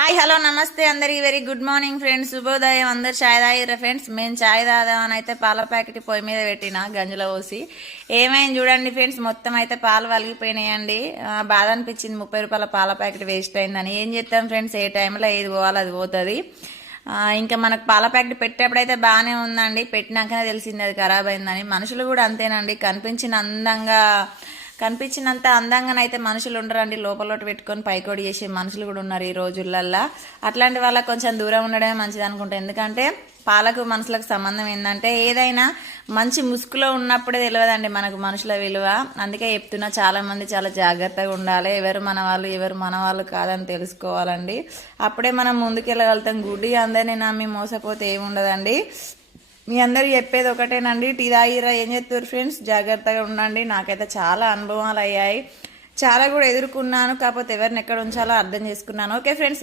Hi hello నమస్తే అందరికి very good morning friends. శుభోదయం. అందరు చాయ్ తాగిర్రా ఫ్రెండ్స్? మేము చాయ్ తాదామని అయితే పాల ప్యాకెట్ పొయ్యి మీద పెట్టిన గంజలో పోసి. ఏమైంది చూడండి ఫ్రెండ్స్, మొత్తం అయితే పాలు వలిగిపోయినాయండి. బాధ అనిపించింది 30 రూపాయల పాల ప్యాకెట్ వేస్ట్ అయిందని. ఏం చేస్తాం ఫ్రెండ్స్, ఏ టైంలో ఏది పోవాలి అది పోతుంది. ఇంకా మనకు పాల ప్యాకెట్ పెట్టేప్పుడైతే బాగానే ఉందండి, పెట్టినాకనే తెలిసింది అది ఖరాబ్ అయిందని. మనుషులు కూడా అంతేనండి, కనిపించినంత అందంగానైతే మనుషులు ఉండరండి. లోపల పెట్టుకొని పైకోడి చేసే మనుషులు కూడా ఉన్నారు ఈ రోజులల్లో. అట్లాంటి వాళ్ళకి కొంచెం దూరం ఉండడమే మంచిది అనుకుంటా. ఎందుకంటే పాలకు మనుషులకు సంబంధం ఏంటంటే, ఏదైనా మంచి ముసుగులో ఉన్నప్పుడే తెలియదండి మనకు మనుషుల విలువ. అందుకే చెప్తున్నా, చాలా మంది చాలా జాగ్రత్తగా ఉండాలి. ఎవరు మన వాళ్ళు ఎవరు మన వాళ్ళు కాదని తెలుసుకోవాలండి. అప్పుడే మనం ముందుకెళ్ళగలుగుతాం. గుడ్డి అందరినీ నమ్మి మోసపోతే ఏముండదండి. మీ అందరు చెప్పేది ఒకటేనండి, టీ తాగిరా ఏం చెప్తారు ఫ్రెండ్స్, జాగ్రత్తగా ఉండండి. నాకైతే చాలా అనుభవాలు అయ్యాయి, చాలా కూడా ఎదుర్కొన్నాను. కాకపోతే ఎవరిని ఎక్కడ ఉంచాలో అర్థం చేసుకున్నాను. Okay friends.